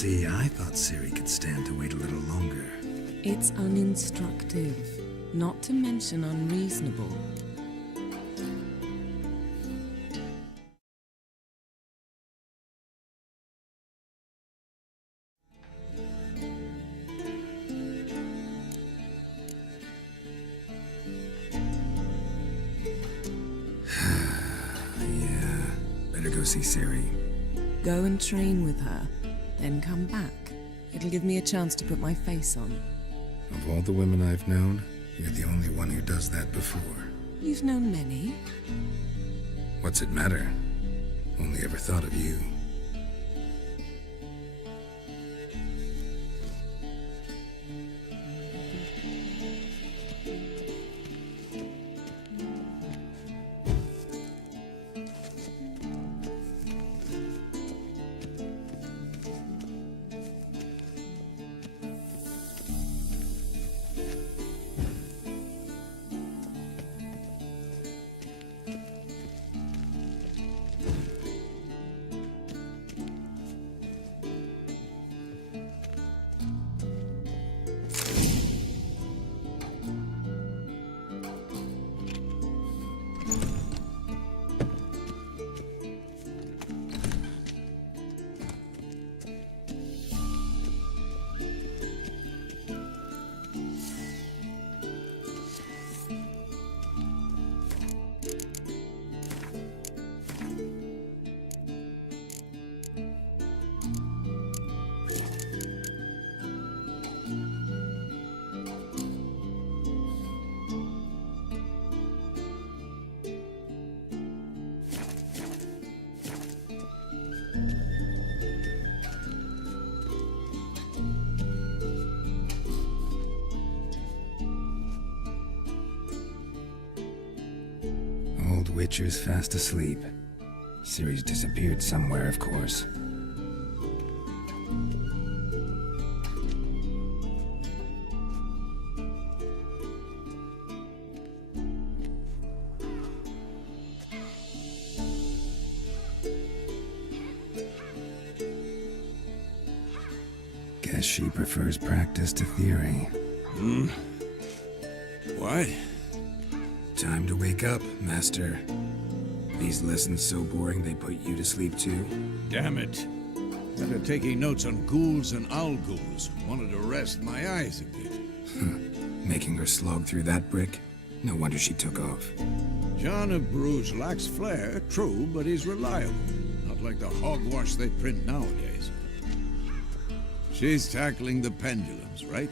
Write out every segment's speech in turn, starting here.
See, I thought Ciri could stand to wait a little longer. It's uninstructive, not to mention unreasonable. Yeah, better go see Ciri. Go and train with her, then come back. It'll give me a chance to put my face on. Of all the women I've known, you're the only one who does that before. You've known many. What's it matter? Only ever thought of you. Old Witcher's fast asleep. Ciri's disappeared somewhere, of course. Guess she prefers practice to theory. What? Time to wake up, Master. These lessons so boring they put you to sleep too? Damn it. Better taking notes on ghouls and owl ghouls. Wanted to rest my eyes a bit. Making her slog through that brick? No wonder she took off. John of Bruges lacks flair, true, but he's reliable. Not like the hogwash they print nowadays. She's tackling the pendulums, right?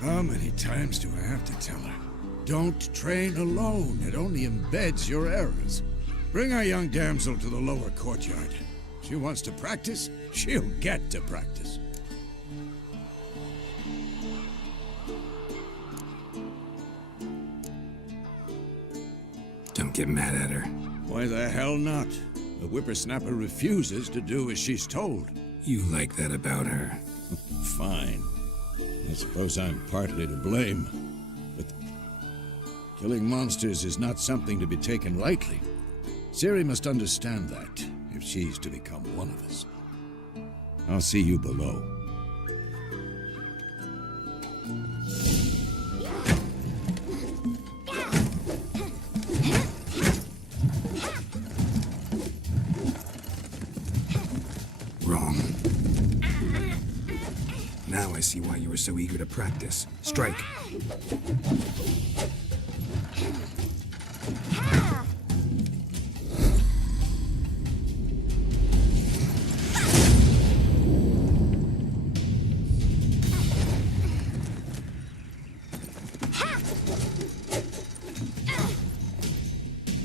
How many times do I have to tell her? Don't train alone. It only embeds your errors. Bring our young damsel to the lower courtyard. She wants to practice, she'll get to practice. Don't get mad at her. Why the hell not? The whippersnapper refuses to do as she's told. You like that about her. Fine. I suppose I'm partly to blame. But killing monsters is not something to be taken lightly. Ciri must understand that, if she's to become one of us. I'll see you below. Wrong. Now I see why you were so eager to practice. Strike.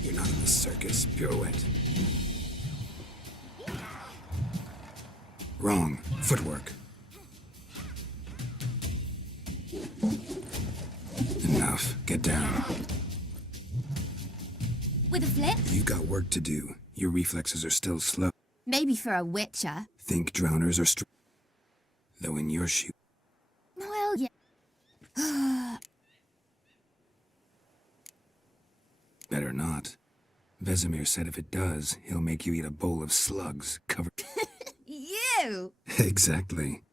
You're not in the circus. Pirouette. Wrong. Footwork. Enough. Get down. With a flip? You got work to do. Your reflexes are still slow. Maybe for a witcher. Think drowners are though in your shoe. Well, yeah. Better not. Vesemir said if it does, he'll make you eat a bowl of slugs covered... You! Exactly.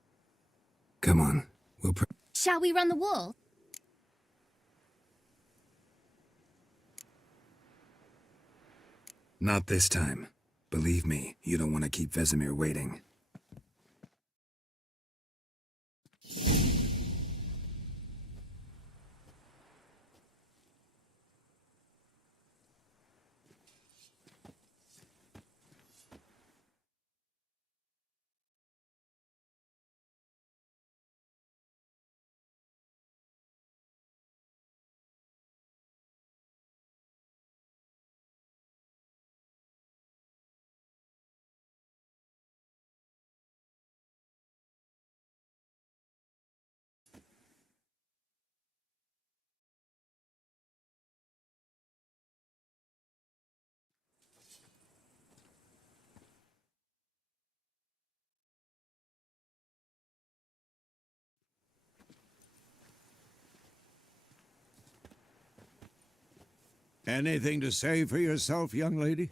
Come on, we'll Shall we run the wall? Not this time. Believe me, you don't want to keep Vesemir waiting. Anything to say for yourself, young lady?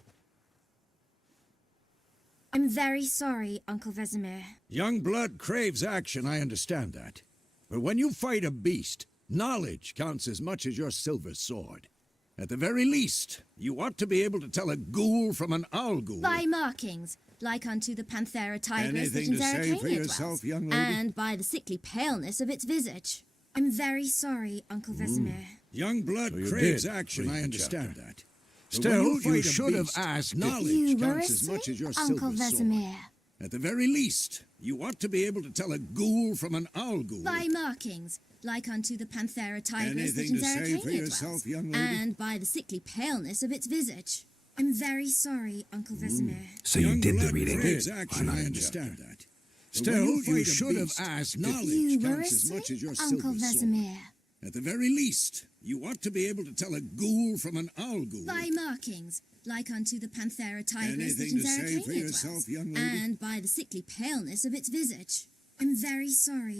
I'm very sorry, Uncle Vesemir. Young blood craves action, I understand that. But when you fight a beast, knowledge counts as much as your silver sword. At the very least, you ought to be able to tell a ghoul from an owl ghoul. By markings, like unto the Panthera tigris that Anything in to say for Zerrikania yourself, dwells, young lady? and by the sickly paleness of its visage. I'm very sorry, Uncle Vesemir. Young blood So you craves did action, read I the understand chapter. that. But when Still, you fight a should have beast, asked. knowledge You were counts as much as your asleep, Uncle silver sword. Vesemir. At the very least, you ought to be able to tell a ghoul from an owl ghoul. By markings, like unto the Panthera tigris that Anything in to say for Zerrikania yourself, dwells, young lady? and by the sickly paleness of its visage. I'm very sorry, Uncle Vesemir. So you Young did the blood reading. craves Why action, not? I understand that. But Still, when you fight a should have beast, asked. knowledge You were counts as much as your asleep, Uncle silver sword. Vesemir. At the very least, you ought to be able to tell a ghoul from an owl ghoul. By markings, like unto the Panthera tigris that Anything in to say for Zerrikania yourself, dwells, young lady? and by the sickly paleness of its visage. I'm very sorry,